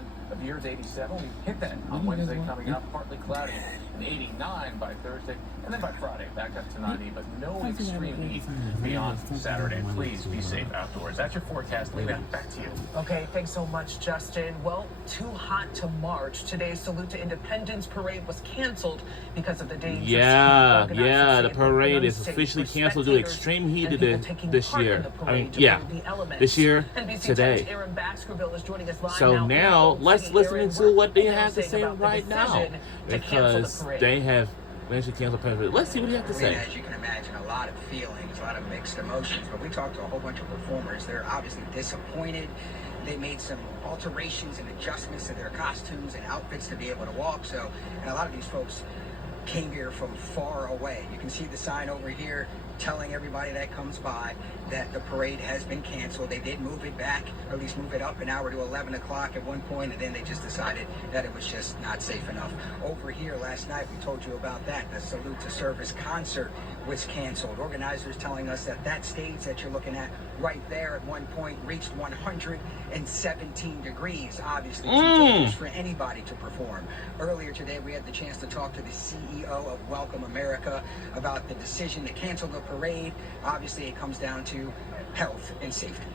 time of year is 87. We hit that on Wednesday coming up, partly cloudy, and 89 by Thursday, and then by Friday back up to 90, but no extreme heat beyond Saturday. Please be safe outdoors. That's your forecast. Leave it back to you. Okay, thanks so much, Justin. Well, too hot to march. Today's Salute to Independence parade was canceled because of the dangerous heat. Yeah, the parade is officially canceled due to extreme heat this year. This year, today. So now, let's listen to what they have to say right now, because they have managed to cancel the parade. Let's see what they have to say. As you can imagine, a lot of feelings, a lot of mixed emotions, but we talked to a whole bunch of performers. They're obviously disappointed. They made some alterations and adjustments to their costumes and outfits to be able to walk. So, and a lot of these folks came here from far away. You can see the sign over here telling everybody that comes by that the parade has been canceled. They did move it back, or at least move it up an hour to 11 o'clock at one point, and then they just decided that it was just not safe enough. Over here last night, we told you about that. The Salute to Service concert was canceled. Organizers telling us that that stage that you're looking at right there at one point reached 117 degrees. Obviously, too dangerous for anybody to perform. Earlier today, we had the chance to talk to the CEO of Welcome America about the decision to cancel the parade. Obviously, it comes down to health and safety.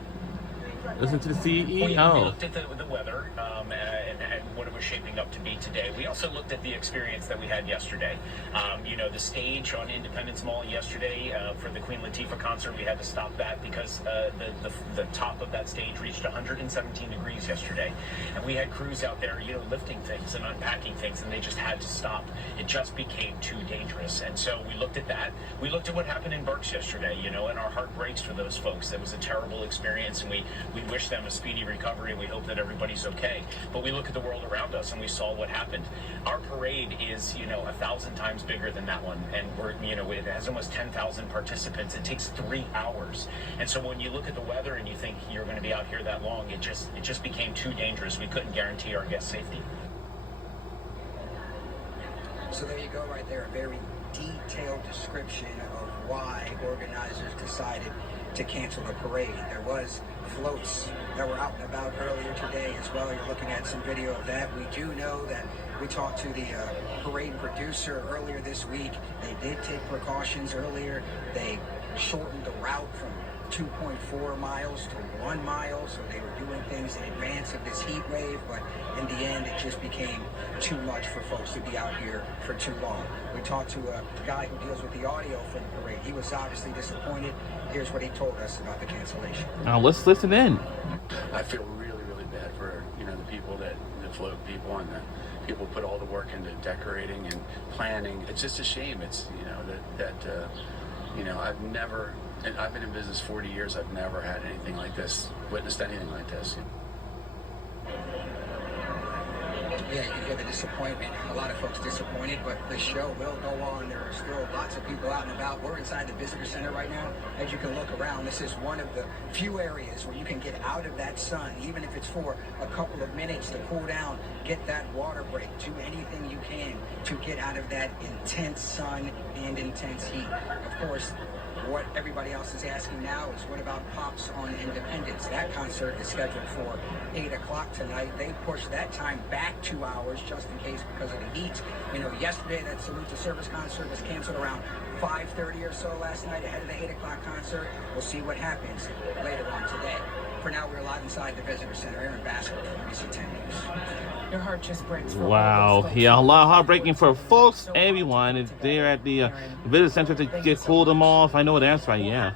Listen to the CEO. We looked at the weather and what it was shaping up to be today. We also looked at the experience that we had yesterday. The stage on Independence Mall yesterday for the Queen Latifah concert, we had to stop that because the top of that stage reached 117 degrees yesterday. And we had crews out there, lifting things and unpacking things, and they just had to stop. It just became too dangerous. And so we looked at that. We looked at what happened in Berks yesterday, and our heart breaks for those folks. That was a terrible experience, and we wish them a speedy recovery, and we hope that everybody's okay. But we look at the world around us, and we saw what happened. Our parade is, 1,000 times bigger than that one, and it has almost 10,000 participants. It takes 3 hours, and so when you look at the weather and you think you're going to be out here that long, it just became too dangerous. We couldn't guarantee our guest safety. So there you go, right there, a very detailed description of why organizers decided to cancel the parade. There was floats that were out and about earlier today as well. You're looking at some video of that. We do know that we talked to the parade producer earlier this week. They did take precautions earlier. They shortened the route from 2.4 miles to 1 mile, so they were doing things in advance of this heat wave, but in the end it just became too much for folks to be out here for too long. We talked to a guy who deals with the audio for the parade. He was obviously disappointed. Here's what he told us about the cancellation. Now let's listen in. I feel really, really bad for the people the float people and the people put all the work into decorating and planning. It's just a shame. It's I've been in business 40 years. I've never had anything like this, witnessed anything like this. Yeah, you hear the disappointment. A lot of folks disappointed, but the show will go on. There are still lots of people out and about. We're inside the visitor center right now. As you can look around, this is one of the few areas where you can get out of that sun, even if it's for a couple of minutes to cool down, get that water break, do anything you can to get out of that intense sun and intense heat. Of course, what everybody else is asking now is, what about Pops on Independence? That concert is scheduled for 8 o'clock tonight. They pushed that time back 2 hours just in case because of the heat. Yesterday that Salute to Service concert was canceled around 5:30 or so last night ahead of the 8 o'clock concert. We'll see what happens later on today. For now, we're live inside the visitor center. Aaron Basker from NBC 10 News. Your heart just breaks for Wow. Yeah, a lot of heartbreaking for folks, everyone. If they're at the visitor center to get cool them off. I know that's right, yeah.